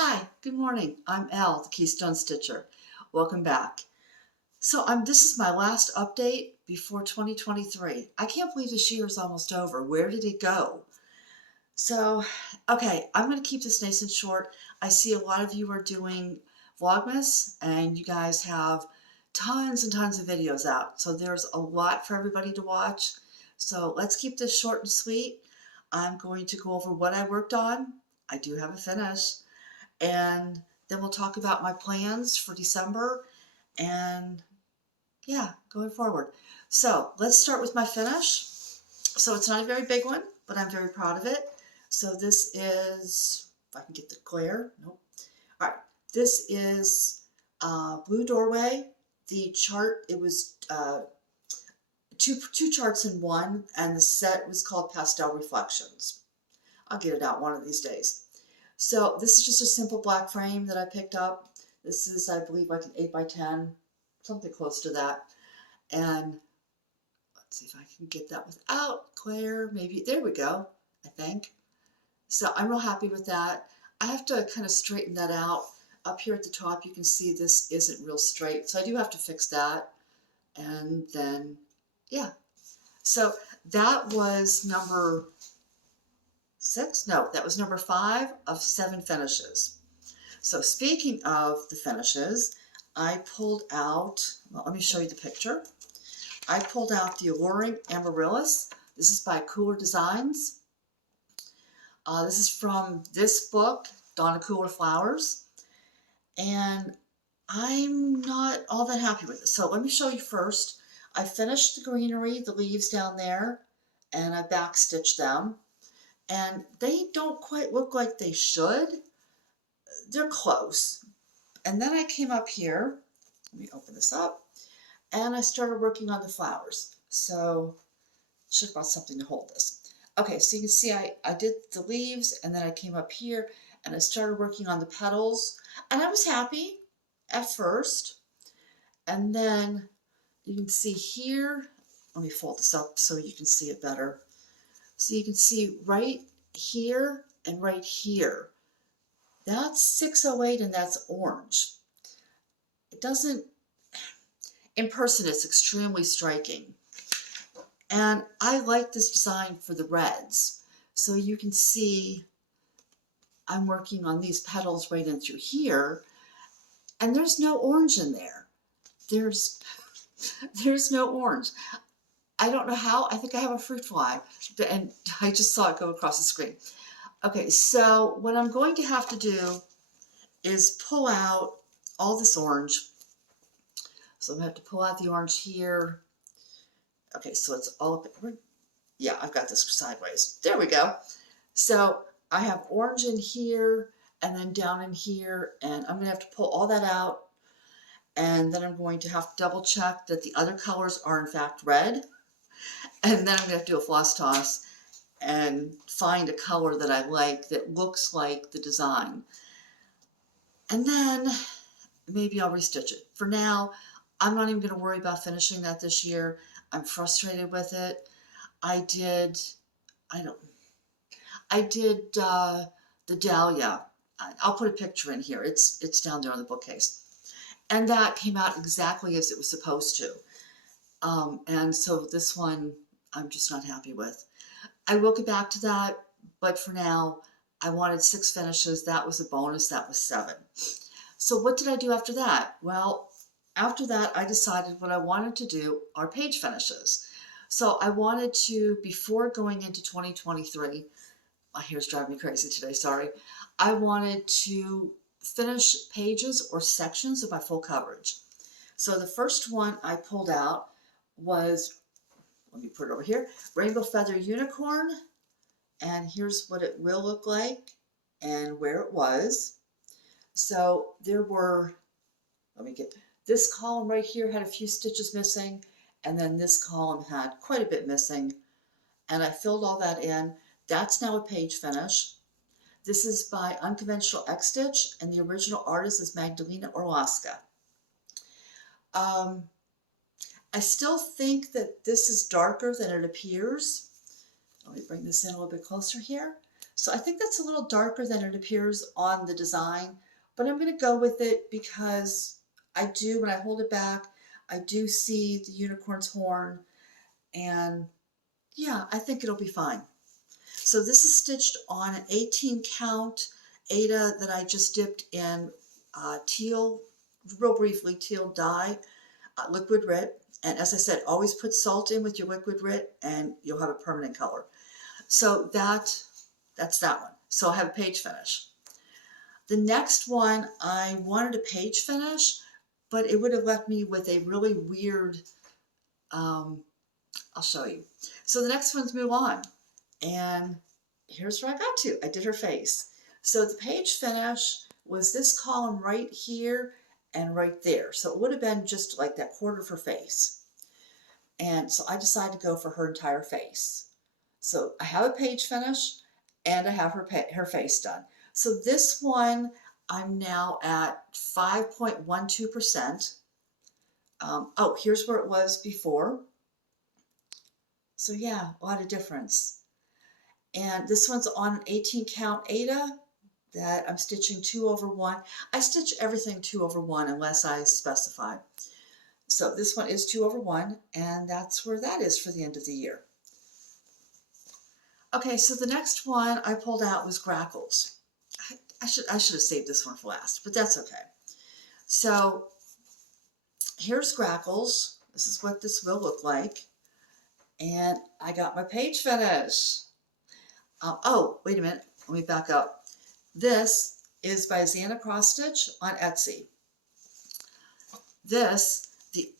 Hi, good morning. I'm Elle, the Keystone Stitcher. Welcome back. So this is my last update before 2023. I can't believe this year is almost over. Where did it go? So, okay, I'm going to keep this nice and short. I see a lot of you are doing Vlogmas and you guys have tons and tons of videos out. So there's a lot for everybody to watch. So let's keep this short and sweet. I'm going to go over what I worked on. I do have a finish. And then we'll talk about my plans for December and yeah, going forward. So let's start with my finish. So it's not a very big one, but I'm very proud of it. So this is, if I can get the glare, nope. All right, this is Blue Doorway. The chart, it was two charts in one, and the set was called Pastel Reflections. I'll get it out one of these days. So this is just a simple black frame that I picked up. This is, I believe, like an 8x10, something close to that. And let's see if I can get that without glare. Maybe, there we go, I think. So I'm real happy with that. I have to kind of straighten that out. Up here at the top, you can see this isn't real straight. So I do have to fix that. And then, yeah. So that was number 6? No, that was number 5 of 7 finishes. So speaking of the finishes, I pulled out, well, let me show you the picture. I pulled out the Alluring Amaryllis. This is by Kooler Designs. This is from this book, Donna Kooler Flowers. And I'm not all that happy with it. So let me show you first. I finished the greenery, the leaves down there, and I backstitched them. And they don't quite look like they should. They're close. And then I came up here, let me open this up, and I started working on the flowers. So I should have brought something to hold this. Okay, so you can see I did the leaves, and then I came up here and I started working on the petals. And I was happy at first. And then you can see here, let me fold this up so you can see it better. So you can see right here and right here. That's 608 and that's orange. It doesn't, in person it's extremely striking. And I like this design for the reds. So you can see I'm working on these petals right in through here. And there's no orange in there. There's no orange. I don't know how. I think I have a fruit fly. And I just saw it go across the screen. Okay, so what I'm going to have to do is pull out all this orange. So I'm going to have to pull out the orange here. Okay, so it's all up. Yeah, I've got this sideways. There we go. So I have orange in here and then down in here, and I'm going to have to pull all that out. And then I'm going to have to double check that the other colors are in fact red. And then I'm going to have to do a floss toss and find a color that I like that looks like the design. And then maybe I'll restitch it. For now, I'm not even going to worry about finishing that this year. I'm frustrated with it. I did the dahlia. I'll put a picture in here. It's down there on the bookcase. And that came out exactly as it was supposed to. And so this one, I'm just not happy with. I will get back to that, but for now, I wanted 6 finishes. That was a bonus. That was 7. So what did I do after that? Well, after that, I decided what I wanted to do are page finishes. So I wanted to, before going into 2023, my hair's driving me crazy today, sorry. I wanted to finish pages or sections of my full coverage. So the first one I pulled out was, let me put it over here, Rainbow Feather Unicorn. And here's what it will look like and where it was. So there were, let me get, this column right here had a few stitches missing, and then this column had quite a bit missing. And I filled all that in. That's now a page finish. This is by Unconventional X Stitch, and the original artist is Maagdalena Orlawska. I still think that this is darker than it appears. Let me bring this in a little bit closer here. So I think that's a little darker than it appears on the design, but I'm going to go with it because I do, when I hold it back, I do see the unicorn's horn, and yeah, I think it'll be fine. So this is stitched on an 18 count Aida that I just dipped in teal, real briefly, teal dye, liquid Rit. And as I said, always put salt in with your liquid Rit and you'll have a permanent color. So that's that one. So I have a page finish. The next one, I wanted a page finish, but it would have left me with a really weird, I'll show you. So the next one's Mulan. And here's where I got to. I did her face. So the page finish was this column right here and right there. So it would have been just like that quarter of her face. And so I decided to go for her entire face. So I have a page finish and I have her face done. So this one, I'm now at 5.12%. Oh, here's where it was before. So yeah, a lot of difference. And this one's on an 18 count Aida that I'm stitching 2/1. I stitch everything 2/1 unless I specify. So this one is 2/1, and that's where that is for the end of the year. Okay, so the next one I pulled out was Grackles. I should have saved this one for last, but that's okay. So here's Grackles. This is what this will look like. And I got my page finish. Oh, wait a minute. Let me back up. This is by ZannaCrossStitch on Etsy. The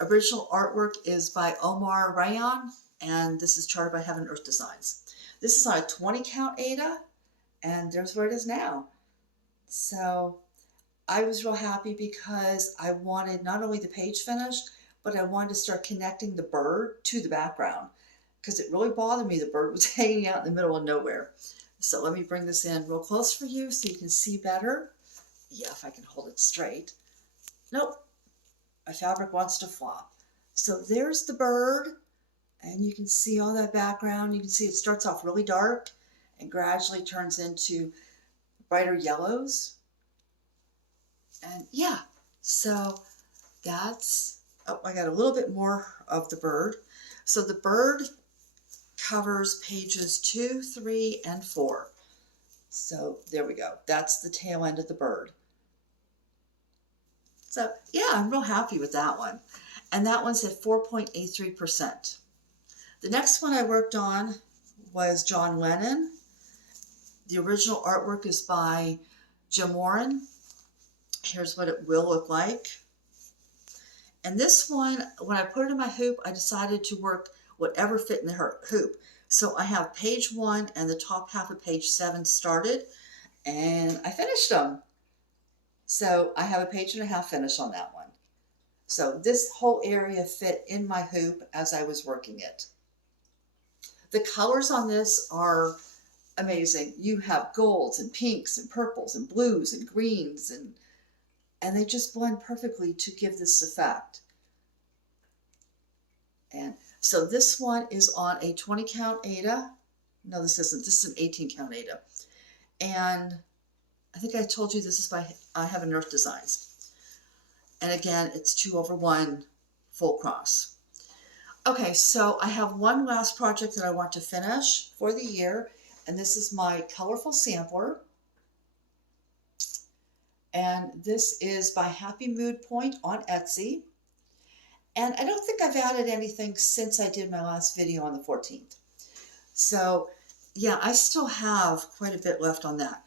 original artwork is by Omar Rayyan, and this is charted by Heaven Earth Designs. This is on a 20 count Aida, and there's where it is now. So I was real happy because I wanted not only the page finish, but I wanted to start connecting the bird to the background because it really bothered me. The bird was hanging out in the middle of nowhere. So let me bring this in real close for you so you can see better. Yeah, if I can hold it straight. Nope, my fabric wants to flop. So there's the bird, and you can see all that background. You can see it starts off really dark and gradually turns into brighter yellows. And yeah, so that's, oh, I got a little bit more of the bird. So the bird covers pages 2, 3, and 4. So there we go. That's the tail end of the bird. So yeah, I'm real happy with that one. And that one's at 4.83%. The next one I worked on was John Lennon. The original artwork is by Jim Warren. Here's what it will look like. And this one, when I put it in my hoop, I decided to work whatever fit in the hoop. So I have page 1 and the top half of page 7 started, and I finished them. So I have a page and a half finish on that one. So this whole area fit in my hoop as I was working it. The colors on this are amazing. You have golds and pinks and purples and blues and greens, and they just blend perfectly to give this effect. And so this one is on a 20 count Aida. No, this isn't. This is an 18 count Aida. And I think I told you this is by Heaven Earth Designs. And again, it's 2/1 full cross. Okay, so I have one last project that I want to finish for the year. And this is my colorful sampler. And this is by HappyMoodPoint on Etsy. And I don't think I've added anything since I did my last video on the 14th. So yeah, I still have quite a bit left on that,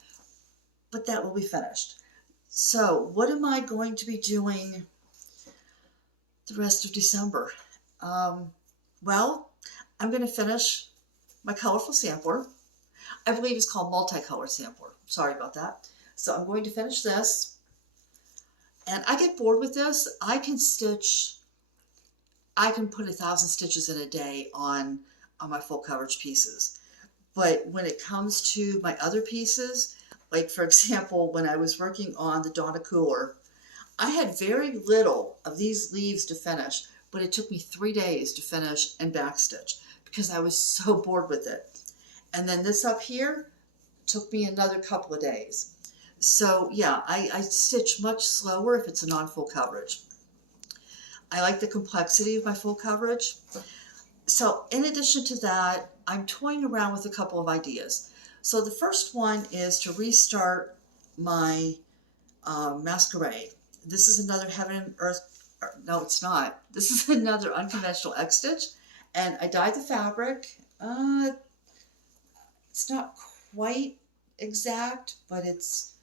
but that will be finished. So what am I going to be doing the rest of December? Well, I'm going to finish my colorful sampler. I believe it's called Multicolored Sampler. Sorry about that. So I'm going to finish this. And I get bored with this. I can put 1,000 stitches in a day on my full coverage pieces. But when it comes to my other pieces, like for example, when I was working on the Donna Kooler, I had very little of these leaves to finish, but it took me 3 days to finish and backstitch because I was so bored with it. And then this up here, took me another couple of days. So yeah, I stitch much slower if it's a non-full coverage. I like the complexity of my full coverage. So in addition to that, I'm toying around with a couple of ideas. So the first one is to restart my Masquerade. This is another Heaven and Earth, no it's not. This is another Unconventional X Stitch, and I dyed the fabric. It's not quite exact, but it's,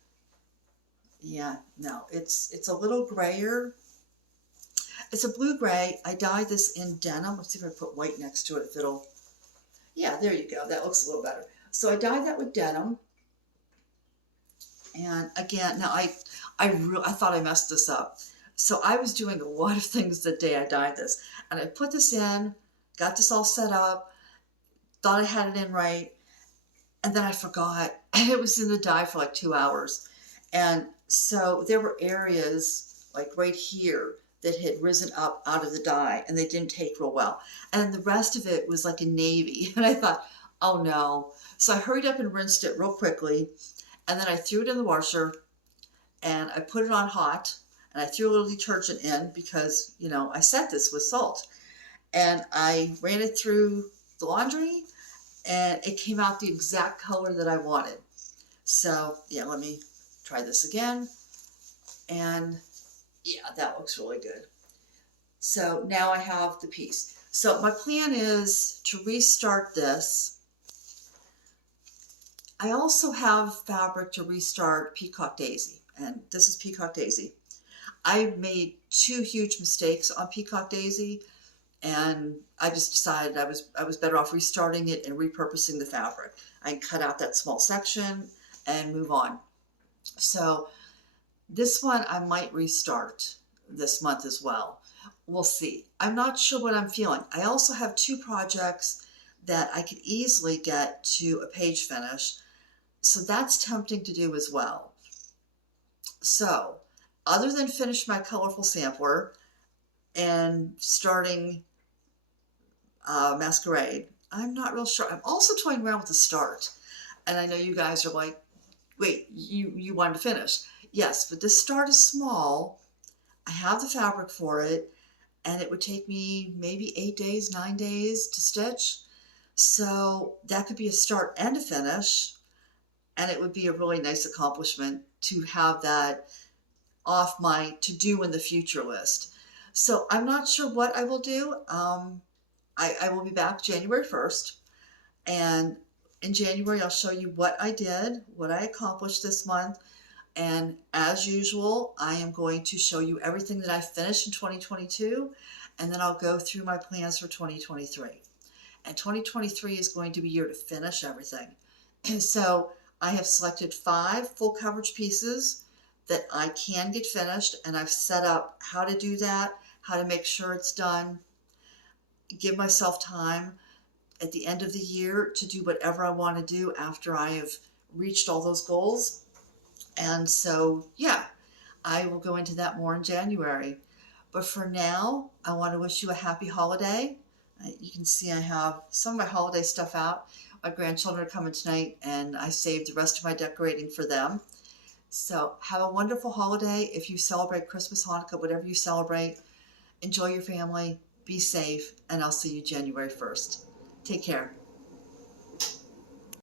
yeah, no, it's a little grayer. It's a blue-gray. I dyed this in denim. Let's see if I put white next to it, if it'll, yeah, there you go. That looks a little better. So I dyed that with denim. And again, now I thought I messed this up. So I was doing a lot of things the day I dyed this. And I put this in, got this all set up, thought I had it in right, and then I forgot. And it was in the dye for like 2 hours. And so there were areas like right here that had risen up out of the dye, and they didn't take real well. And the rest of it was like a navy. And I thought, oh no. So I hurried up and rinsed it real quickly. And then I threw it in the washer, and I put it on hot, and I threw a little detergent in because, you know, I set this with salt. And I ran it through the laundry, and it came out the exact color that I wanted. So yeah, let me try this again. And yeah, that looks really good. So now I have the piece. So my plan is to restart this. I also have fabric to restart Peacock Daisy, and this is Peacock Daisy. I made 2 huge mistakes on Peacock Daisy, and I just decided I was better off restarting it and repurposing the fabric. I can cut out that small section and move on. So this one I might restart this month as well. We'll see. I'm not sure what I'm feeling. I also have 2 projects that I could easily get to a page finish. So that's tempting to do as well. So other than finish my colorful sampler and starting Masquerade, I'm not real sure. I'm also toying around with the start. And I know you guys are like, wait, you wanted to finish. Yes, but this start is small. I have the fabric for it, and it would take me maybe 8 days, 9 days to stitch. So that could be a start and a finish. And it would be a really nice accomplishment to have that off my to-do in the future list. So I'm not sure what I will do. I will be back January 1st. And in January, I'll show you what I did, what I accomplished this month. And as usual, I am going to show you everything that I finished in 2022. And then I'll go through my plans for 2023. And 2023 is going to be a year to finish everything. And so I have selected 5 full coverage pieces that I can get finished, and I've set up how to do that, how to make sure it's done, give myself time at the end of the year to do whatever I want to do after I have reached all those goals. And so, yeah, I will go into that more in January. But for now, I want to wish you a happy holiday. You can see I have some of my holiday stuff out. My grandchildren are coming tonight, and I saved the rest of my decorating for them. So have a wonderful holiday. If you celebrate Christmas, Hanukkah, whatever you celebrate, enjoy your family, be safe, and I'll see you January 1st. Take care.